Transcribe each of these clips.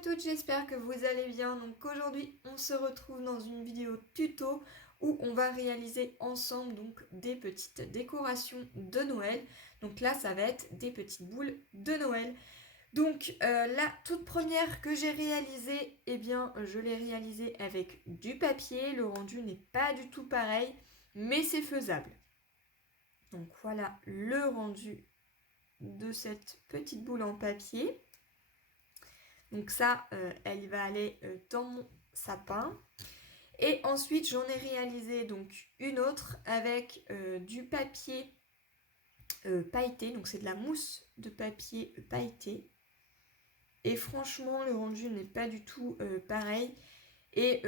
toutes, j'espère que vous allez bien. Donc aujourd'hui, on se retrouve dans une vidéo tuto où on va réaliser ensemble donc des petites décorations de Noël. Donc là, ça va être des petites boules de Noël. Donc la toute première que j'ai réalisée, eh bien, je l'ai réalisée avec du papier. Le rendu n'est pas du tout pareil, mais c'est faisable. Donc voilà le rendu de cette petite boule en papier. Donc ça, elle va aller dans mon sapin. Et ensuite, j'en ai réalisé donc une autre avec du papier pailleté. Donc c'est de la mousse de papier pailleté. Et franchement, le rendu n'est pas du tout pareil. Et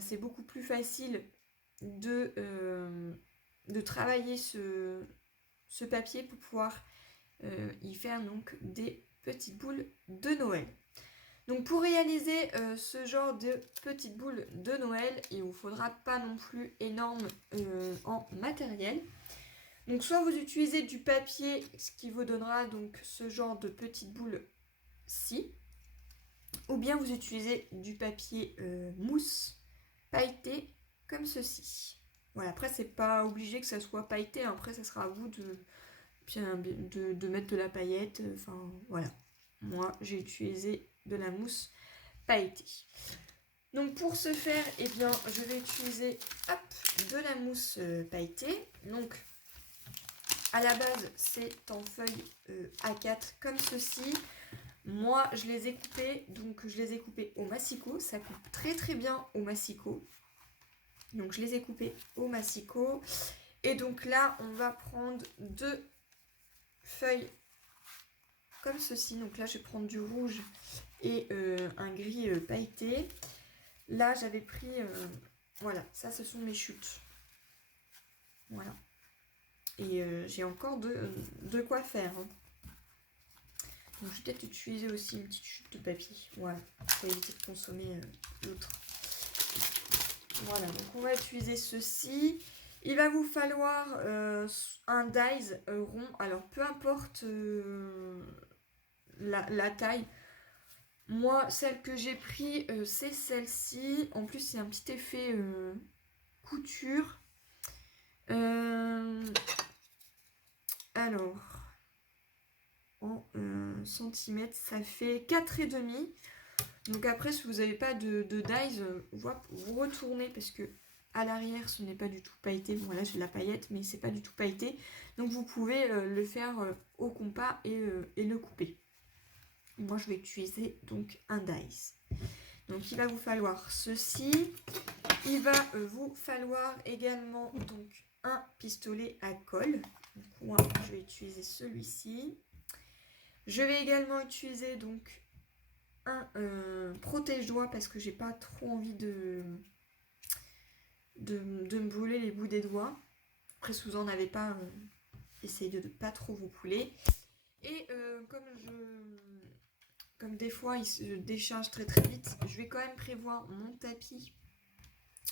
c'est beaucoup plus facile de travailler ce papier pour pouvoir y faire donc des petites boules de Noël. Donc pour réaliser ce genre de petites boules de Noël, il ne vous faudra pas non plus énorme en matériel. Donc soit vous utilisez du papier, ce qui vous donnera donc ce genre de petites boules-ci, ou bien vous utilisez du papier mousse pailleté comme ceci. Voilà, après c'est pas obligé que ça soit pailleté, après ça sera à vous de mettre de la paillette, enfin voilà. Moi j'ai utilisé de la mousse pailleté. Donc pour ce faire, eh bien, je vais utiliser de la mousse pailletée. Donc à la base, c'est en feuilles A4 comme ceci. Moi, je les ai coupées, donc je les ai coupées au massicot. Ça coupe très très bien au massicot. Donc je les ai coupées au massicot. Et donc là, on va prendre deux feuilles comme ceci. Donc là, je vais prendre du rouge et un gris pailleté. Là, j'avais pris... voilà, ça, ce sont mes chutes. Voilà. Et j'ai encore de quoi faire. Hein. Donc, je vais peut-être utiliser aussi une petite chute de papier. Voilà, pour éviter de consommer l'autre. Voilà, donc on va utiliser ceci. Il va vous falloir un dies rond. Alors, peu importe la taille. Moi, celle que j'ai pris, c'est celle-ci. En plus, c'est un petit effet couture. Alors, en centimètres, ça fait 4,5. Donc après, si vous n'avez pas de dies, vous retournez parce que à l'arrière, ce n'est pas du tout pailleté. Bon, là, j'ai de la paillette, mais c'est pas du tout pailleté. Donc vous pouvez le faire au compas et le couper. Moi, je vais utiliser donc un dies. Donc il va vous falloir ceci. Il va vous falloir également donc un pistolet à colle. Donc moi, je vais utiliser celui-ci. Je vais également utiliser donc un protège-doigts parce que j'ai pas trop envie de me brûler les bouts des doigts. Après, si vous en avez pas, essayez de ne pas trop vous brûler. Et comme des fois il se décharge très très vite, je vais quand même prévoir mon tapis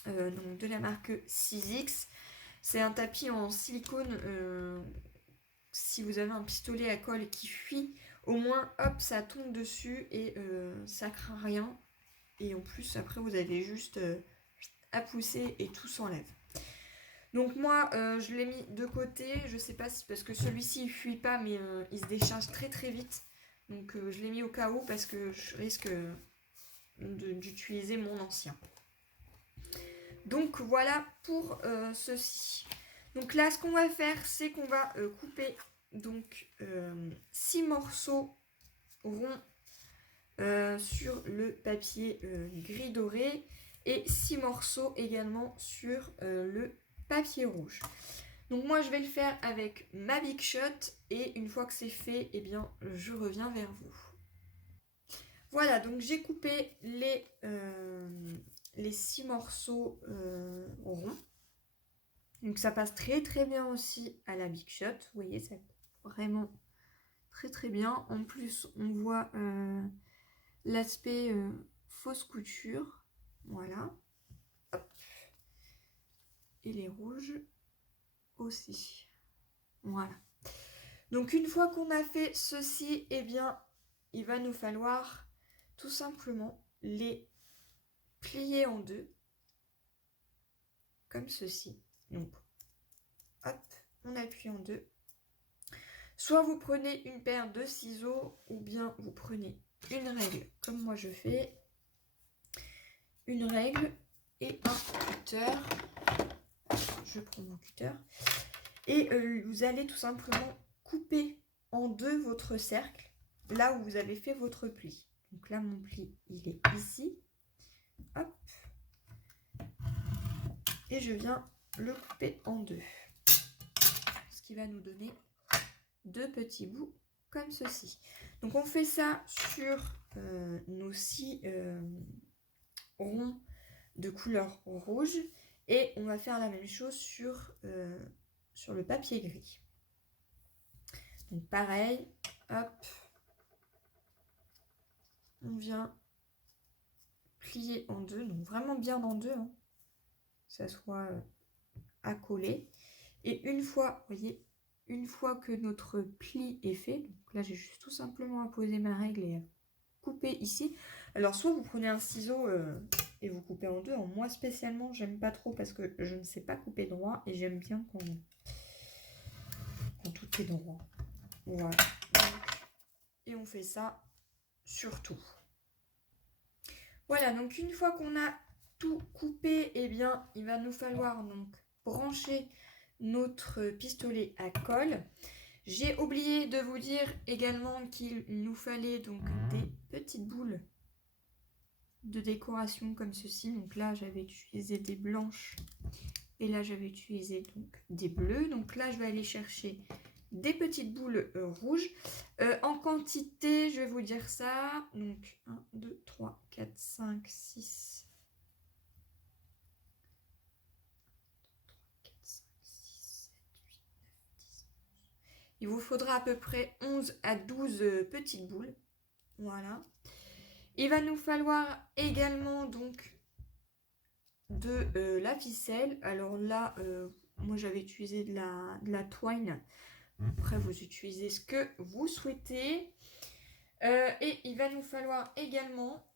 donc de la marque 6X. C'est un tapis en silicone. Si vous avez un pistolet à colle qui fuit, au moins hop, ça tombe dessus et ça craint rien. Et en plus, après, vous avez juste à pousser et tout s'enlève. Donc moi, je l'ai mis de côté. Je sais pas si parce que celui-ci il fuit pas, mais il se décharge très très vite. Donc je l'ai mis au cas où parce que je risque d'utiliser mon ancien. Donc voilà pour ceci. Donc là, ce qu'on va faire, c'est qu'on va couper donc 6 morceaux ronds sur le papier gris doré et 6 morceaux également sur le papier rouge. Donc moi, je vais le faire avec ma Big Shot et une fois que c'est fait, eh bien, je reviens vers vous. Voilà, donc j'ai coupé les 6 morceaux ronds. Donc ça passe très très bien aussi à la Big Shot. Vous voyez, c'est vraiment très très bien. En plus, on voit l'aspect fausse couture. Voilà. Hop. Et les rouges aussi. Voilà. Donc une fois qu'on a fait ceci, eh bien, il va nous falloir tout simplement les plier en deux, comme ceci. Donc, hop, on appuie en deux. Soit vous prenez une paire de ciseaux, ou bien vous prenez une règle, comme moi je fais. Une règle et un cutter. Je prends mon cutter. Et vous allez tout simplement couper en deux votre cercle, là où vous avez fait votre pli. Donc là, mon pli, il est ici. Hop. Et je viens le couper en deux. Ce qui va nous donner deux petits bouts comme ceci. Donc on fait ça sur nos 6 ronds de couleur rouge. Et on va faire la même chose sur le papier gris. Donc pareil, hop, on vient plier en deux, donc vraiment bien en deux, hein, que ça soit accolé. Et une fois, vous voyez, une fois que notre pli est fait, donc là j'ai juste tout simplement à poser ma règle et à couper ici. Alors soit vous prenez un ciseau et vous coupez en deux. Moi spécialement j'aime pas trop parce que je ne sais pas couper droit et j'aime bien quand tout est droit. Voilà. Et on fait ça sur tout. Voilà, donc une fois qu'on a tout coupé, eh bien, il va nous falloir donc brancher notre pistolet à colle. J'ai oublié de vous dire également qu'il nous fallait donc des petites boules de décoration comme ceci. Donc là, j'avais utilisé des blanches et là, j'avais utilisé donc des bleues. Donc là, je vais aller chercher des petites boules rouges. En quantité, je vais vous dire ça. Donc 1, 2, 3, 4, 5, 6. 3, 4, 5, 6, 7, 8, 9, 10, 11. Il vous faudra à peu près 11 à 12 petites boules. Voilà. Il va nous falloir également donc de la ficelle. Alors là, moi j'avais utilisé de la twine. Après, vous utilisez ce que vous souhaitez. Et il va nous falloir également...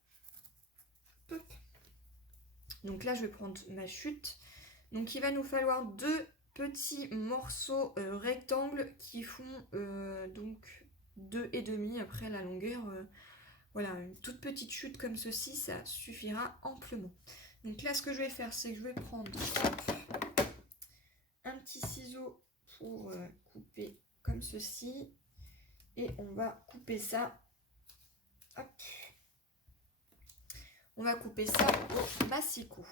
Donc là, je vais prendre ma chute. Donc il va nous falloir deux petits morceaux rectangles qui font donc 2,5. Après la longueur, voilà, une toute petite chute comme ceci, ça suffira amplement. Donc là, ce que je vais faire, c'est que je vais prendre un petit ciseau pour couper comme ceci. Et on va couper ça. Hop. On va couper ça au massicot.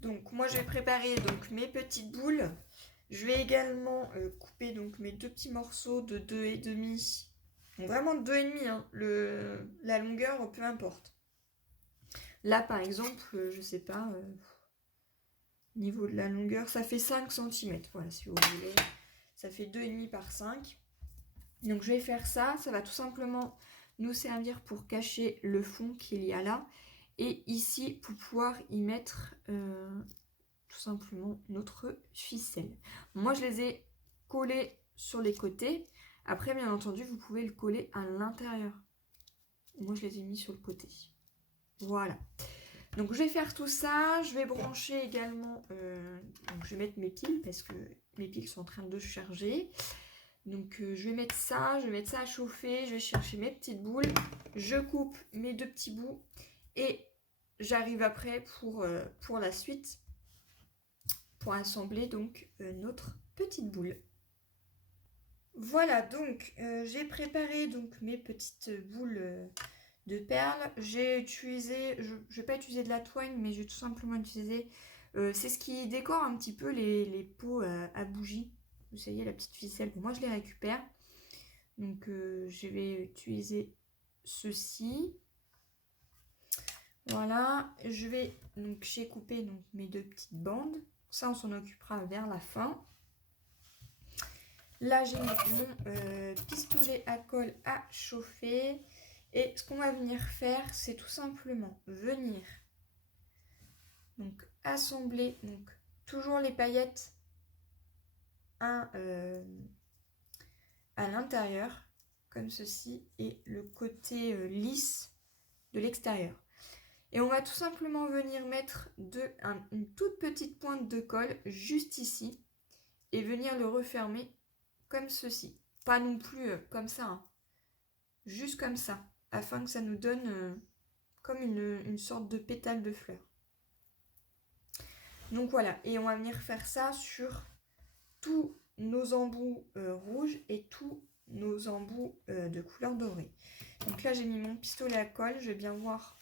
Donc moi, je vais préparer donc mes petites boules. Je vais également couper donc mes deux petits morceaux de 2,5. Donc vraiment 2,5, hein, la longueur, peu importe. Là, par exemple, je sais pas, niveau de la longueur, ça fait 5 cm. Voilà, si vous voulez. Ça fait 2,5 par 5. Donc je vais faire ça. Ça va tout simplement nous servir pour cacher le fond qu'il y a là. Et ici, pour pouvoir y mettre tout simplement notre ficelle. Moi, je les ai collés sur les côtés. Après, bien entendu, vous pouvez le coller à l'intérieur. Moi, je les ai mis sur le côté. Voilà. Donc, je vais faire tout ça. Je vais brancher également... donc, je vais mettre mes piles parce que mes piles sont en train de charger. Donc, je vais mettre ça à chauffer. Je vais chercher mes petites boules. Je coupe mes deux petits bouts. Et j'arrive après pour la suite. Pour assembler donc notre petite boule. Voilà, donc j'ai préparé donc mes petites boules de perles. J'ai utilisé, je ne vais pas utiliser de la twine, mais je vais tout simplement utiliser, c'est ce qui décore un petit peu les pots à bougies. Vous savez, la petite ficelle, moi je les récupère. Donc je vais utiliser ceci. Voilà, j'ai coupé donc mes deux petites bandes. Ça, on s'en occupera vers la fin. Là, j'ai mon pistolet à colle à chauffer. Et ce qu'on va venir faire, c'est tout simplement venir donc assembler donc toujours les paillettes à l'intérieur, comme ceci, et le côté lisse de l'extérieur. Et on va tout simplement venir mettre une toute petite pointe de colle juste ici et venir le refermer comme ceci. Pas non plus comme ça, hein. Juste comme ça, afin que ça nous donne comme une sorte de pétale de fleur. Donc voilà, et on va venir faire ça sur tous nos embouts rouges et tous nos embouts de couleur dorée. Donc là, j'ai mis mon pistolet à colle, je vais bien voir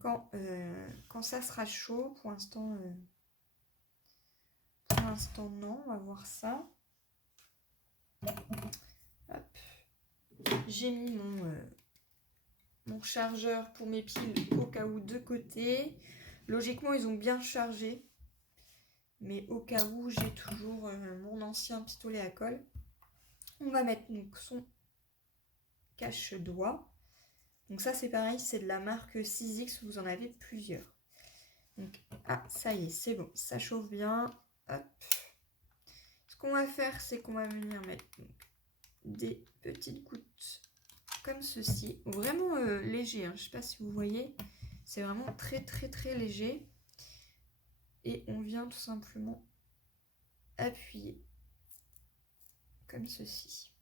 quand ça sera chaud. Pour l'instant, non, on va voir ça. Hop. J'ai mis mon chargeur pour mes piles au cas où de côté. Logiquement, ils ont bien chargé. Mais au cas où, j'ai toujours mon ancien pistolet à colle. On va mettre donc son cache-doigt. Donc ça, c'est pareil, c'est de la marque 6X, vous en avez plusieurs. Donc, ça y est, c'est bon, ça chauffe bien. Hop. Ce qu'on va faire, c'est qu'on va venir mettre des petites gouttes comme ceci. Vraiment léger, hein. Je ne sais pas si vous voyez. C'est vraiment très, très, très léger. Et on vient tout simplement appuyer comme ceci.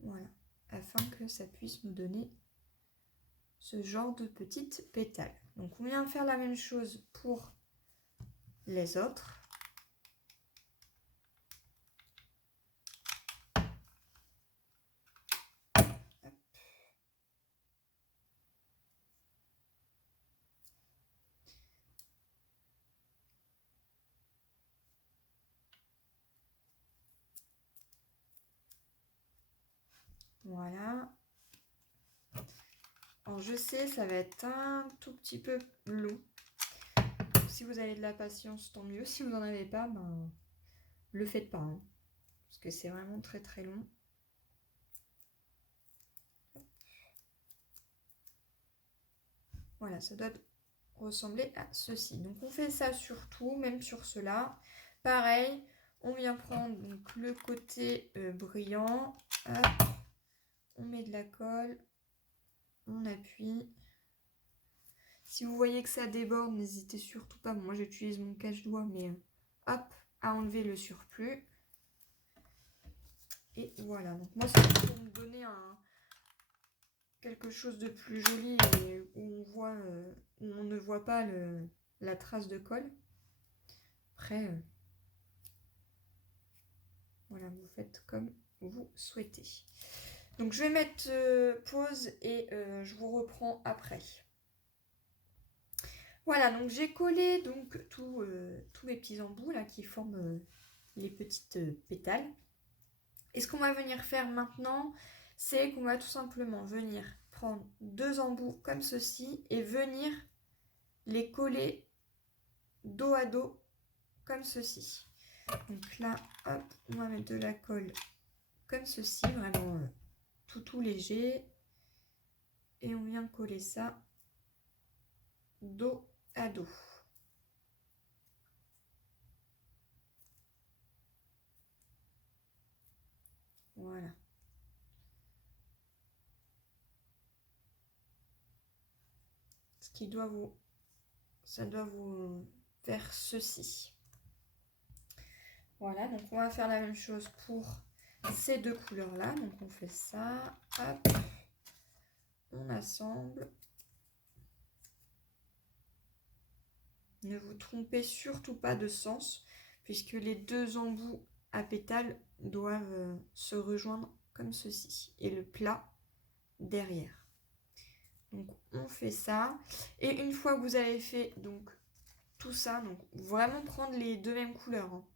Voilà, afin que ça puisse nous donner ce genre de petites pétales. Donc on vient faire la même chose pour les autres. Hop. Voilà. Alors je sais, ça va être un tout petit peu long. Si vous avez de la patience, tant mieux. Si vous n'en avez pas, ben, le faites pas, hein, parce que c'est vraiment très très long. Voilà, ça doit ressembler à ceci. Donc on fait ça sur tout, même sur cela. Pareil, on vient prendre donc, le côté brillant. Hop. On met de la colle. On appuie. Si vous voyez que ça déborde, n'hésitez surtout pas. Bon, moi j'utilise mon cache-doigt, mais hop, à enlever le surplus. Et voilà, donc moi c'est pour me donner quelque chose de plus joli et où on ne voit pas la trace de colle. Après, voilà, vous faites comme vous souhaitez. Donc je vais mettre pause et je vous reprends après. Voilà, donc j'ai collé donc tous mes petits embouts là qui forment les petites pétales. Et ce qu'on va venir faire maintenant, c'est qu'on va tout simplement venir prendre deux embouts comme ceci et venir les coller dos à dos comme ceci. Donc là, hop, on va mettre de la colle comme ceci, vraiment tout léger. Et on vient coller ça dos à dos. Voilà. Ça doit vous faire ceci. Voilà, donc on va faire la même chose pour ces deux couleurs-là. Donc on fait ça, hop, on assemble. Ne vous trompez surtout pas de sens, puisque les deux embouts à pétales doivent se rejoindre comme ceci. Et le plat derrière. Donc on fait ça. Et une fois que vous avez fait donc tout ça, donc vraiment prendre les deux mêmes couleurs, hein.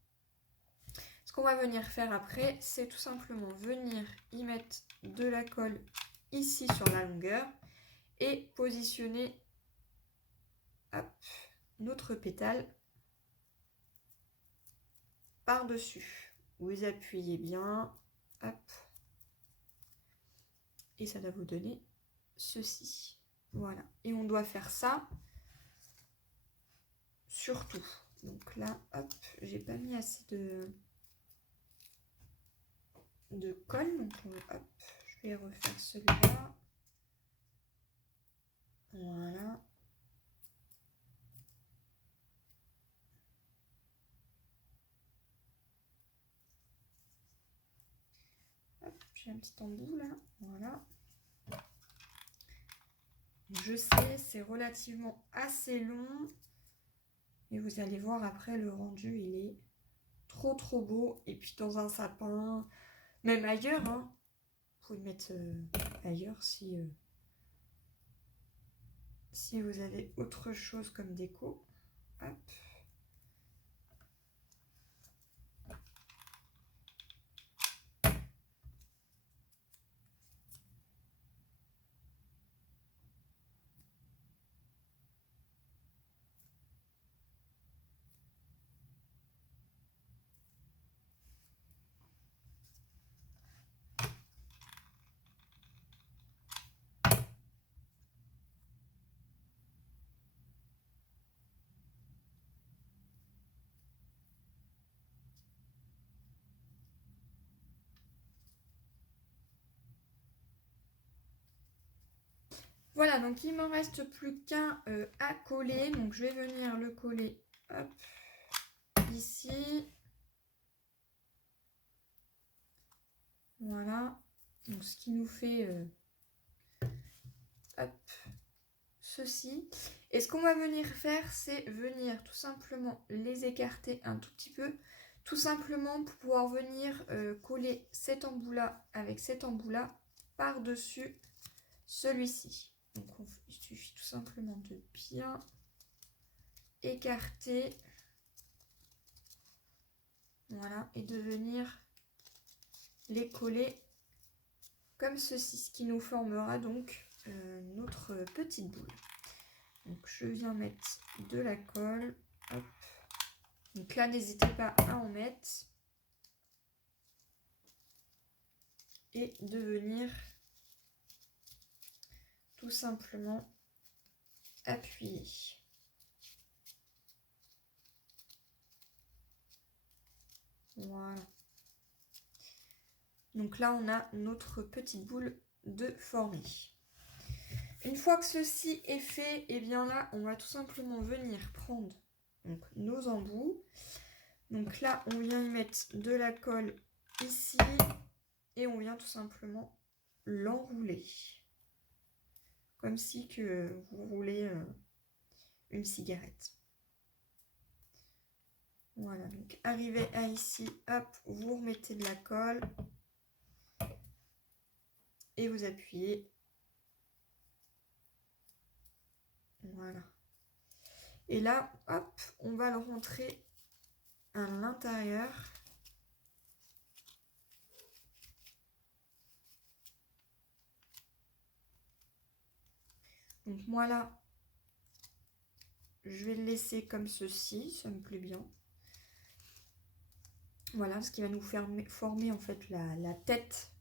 Ce qu'on va venir faire après, c'est tout simplement venir y mettre de la colle ici sur la longueur et positionner hop, notre pétale par-dessus. Vous appuyez bien, hop, et ça doit vous donner ceci. Voilà, et on doit faire ça sur tout. Donc là, hop, j'ai pas mis assez de colle, donc hop, je Je vais refaire celui-là. Voilà. J'ai un petit embout là. Voilà. Je sais, c'est relativement assez long. Et vous allez voir après le rendu, il est trop beau. Et puis dans un sapin, même ailleurs, hein. Vous pouvez le mettre ailleurs si vous avez autre chose comme déco. Hop. Voilà, donc il m'en reste plus qu'un à coller. Donc je vais venir le coller, hop, ici. Voilà. Donc ce qui nous fait, hop, ceci. Et ce qu'on va venir faire, c'est venir tout simplement les écarter un tout petit peu. Tout simplement pour pouvoir venir coller cet embout-là avec cet embout-là par-dessus celui-ci. Donc il suffit tout simplement de bien écarter. Voilà, et de venir les coller comme ceci, ce qui nous formera donc notre petite boule. Donc je viens mettre de la colle. Hop. Donc là, n'hésitez pas à en mettre. Et de venir tout simplement appuyer. Voilà. Donc là, on a notre petite boule de formée. Une fois que ceci est fait, et bien là, on va tout simplement venir prendre donc, nos embouts. Donc là, on vient y mettre de la colle ici et on vient tout simplement l'enrouler. Comme si que vous roulez une cigarette. Voilà, donc arrivé à ici, hop, vous remettez de la colle et vous appuyez. Voilà. Et là, hop, on va le rentrer à l'intérieur. Donc moi là, je vais le laisser comme ceci, ça me plaît bien. Voilà, ce qui va nous former en fait la tête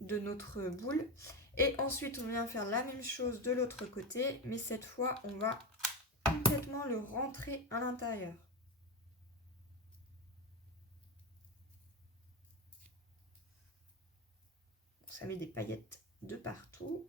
de notre boule. Et ensuite, on vient faire la même chose de l'autre côté, mais cette fois, on va complètement le rentrer à l'intérieur. Ça met des paillettes de partout.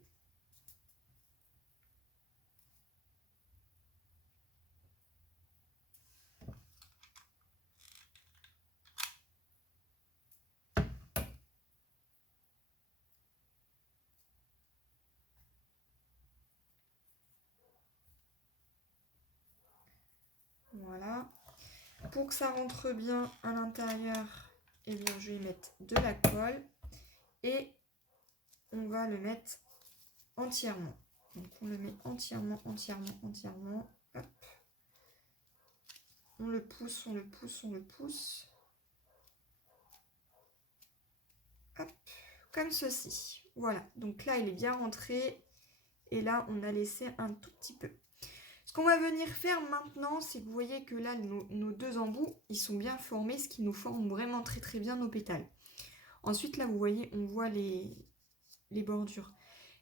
Voilà. Pour que ça rentre bien à l'intérieur, eh bien, je vais mettre de la colle et on va le mettre entièrement. Donc, on le met entièrement. Hop. On le pousse. Hop, comme ceci. Voilà, donc là, il est bien rentré. Et là, on a laissé un tout petit peu. Ce qu'on va venir faire maintenant, c'est que vous voyez que là, nos deux embouts, ils sont bien formés, ce qui nous forme vraiment très bien nos pétales. Ensuite, là, vous voyez, on voit les bordures.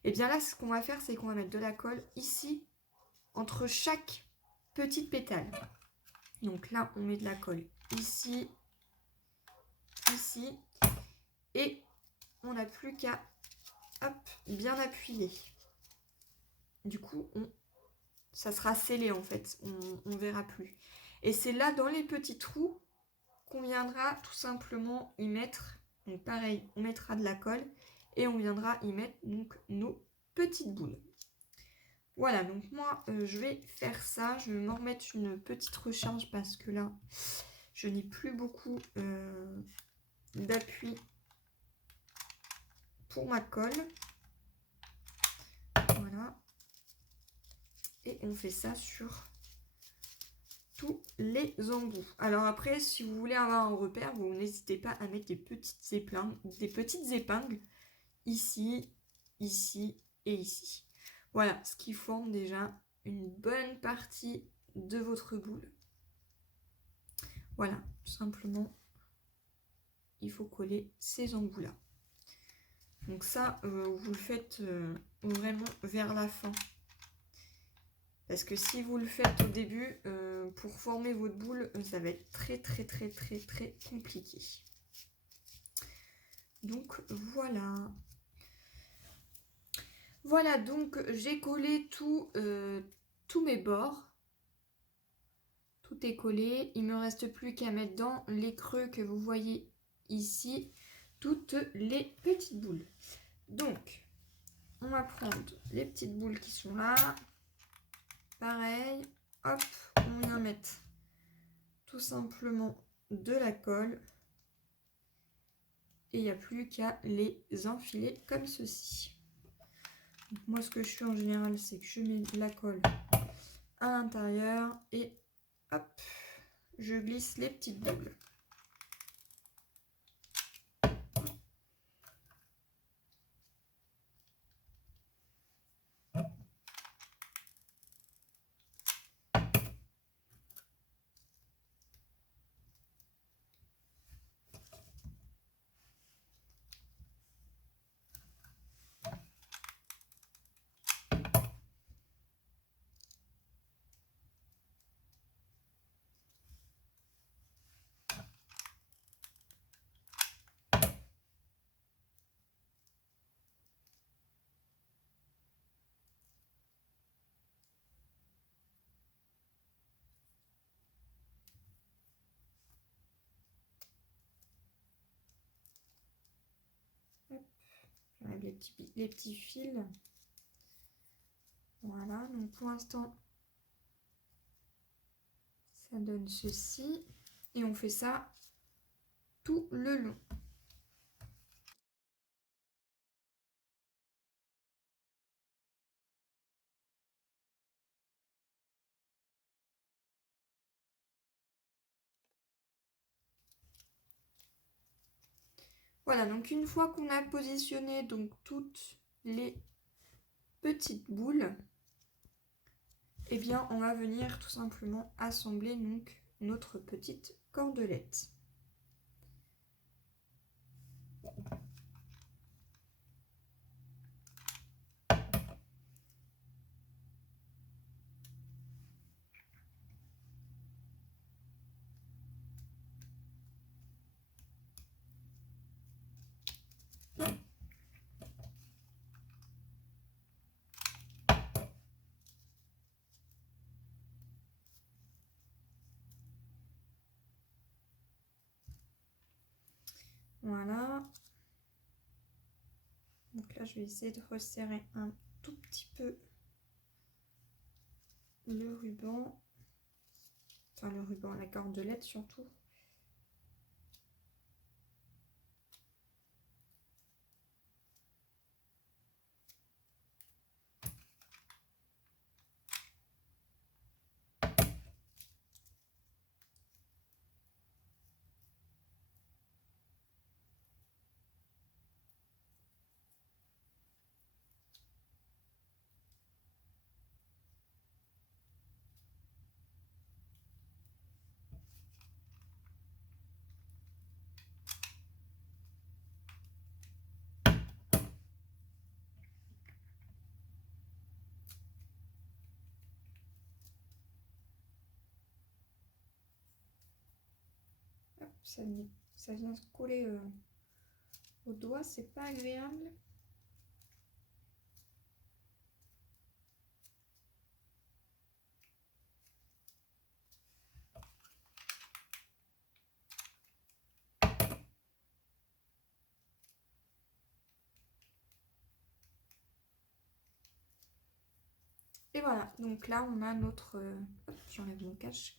Et bien là, ce qu'on va faire, c'est qu'on va mettre de la colle ici, entre chaque petite pétale. Donc là, on met de la colle ici, ici. Et on n'a plus qu'à hop, bien appuyé. Du coup, ça sera scellé en fait, on ne verra plus. Et c'est là, dans les petits trous, qu'on viendra tout simplement y mettre, donc pareil, on mettra de la colle, et on viendra y mettre donc nos petites boules. Voilà, donc moi, je vais faire ça, je vais me remettre une petite recharge parce que là, je n'ai plus beaucoup d'appui pour ma colle. Voilà. Et on fait ça sur tous les embouts. Alors après, si vous voulez avoir un repère, vous n'hésitez pas à mettre des petites épingles ici, ici et ici. Voilà, ce qui forme déjà une bonne partie de votre boule. Voilà, tout simplement, il faut coller ces embouts-là. Donc ça, vous le faites vraiment vers la fin. Parce que si vous le faites au début, pour former votre boule, ça va être très compliqué. Donc voilà. Voilà, donc j'ai collé tous mes bords. Tout est collé. Il ne me reste plus qu'à mettre dans les creux que vous voyez ici toutes les petites boules. Donc, on va prendre les petites boules qui sont là. Pareil, hop, on vient mettre tout simplement de la colle. Et il n'y a plus qu'à les enfiler comme ceci. Donc moi, ce que je fais en général, c'est que je mets de la colle à l'intérieur et hop, je glisse les petites boules. J'enlève les petits fils. Voilà, donc pour l'instant, ça donne ceci. Et on fait ça tout le long. Voilà, donc une fois qu'on a positionné donc toutes les petites boules, eh bien on va venir tout simplement assembler donc notre petite cordelette. Voilà. Donc là, je vais essayer de resserrer un tout petit peu le ruban. Enfin, le ruban, la cordelette surtout. Hop, ça vient se coller au doigt, c'est pas agréable. Et voilà, donc là on a notre, j'enlève mon cache,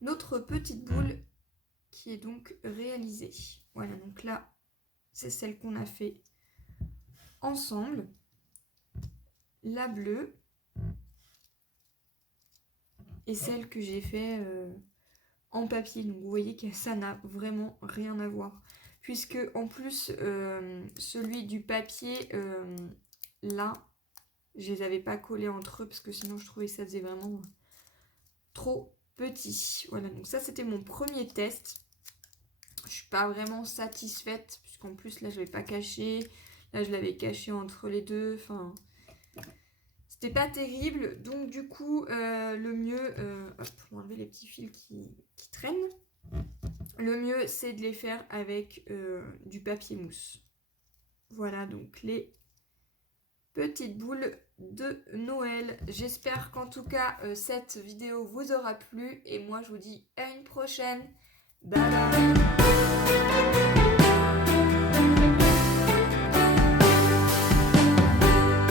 notre petite boule qui est donc réalisée. Voilà, donc là c'est celle qu'on a fait ensemble. La bleue et celle que j'ai fait en papier. Donc vous voyez que ça n'a vraiment rien à voir. Puisque en plus, celui du papier, là, je les avais pas collés entre eux parce que sinon je trouvais que ça faisait vraiment trop petit. Voilà, donc ça c'était mon premier test. Je suis pas vraiment satisfaite puisqu'en plus là je l'avais pas caché. Là je l'avais caché entre les deux. Enfin, c'était pas terrible. Donc du coup, le mieux, hop, pour enlever les petits fils qui traînent. Le mieux c'est de les faire avec du papier mousse. Voilà donc les petites boules de Noël. J'espère qu'en tout cas cette vidéo vous aura plu et moi je vous dis à une prochaine. Bye bye.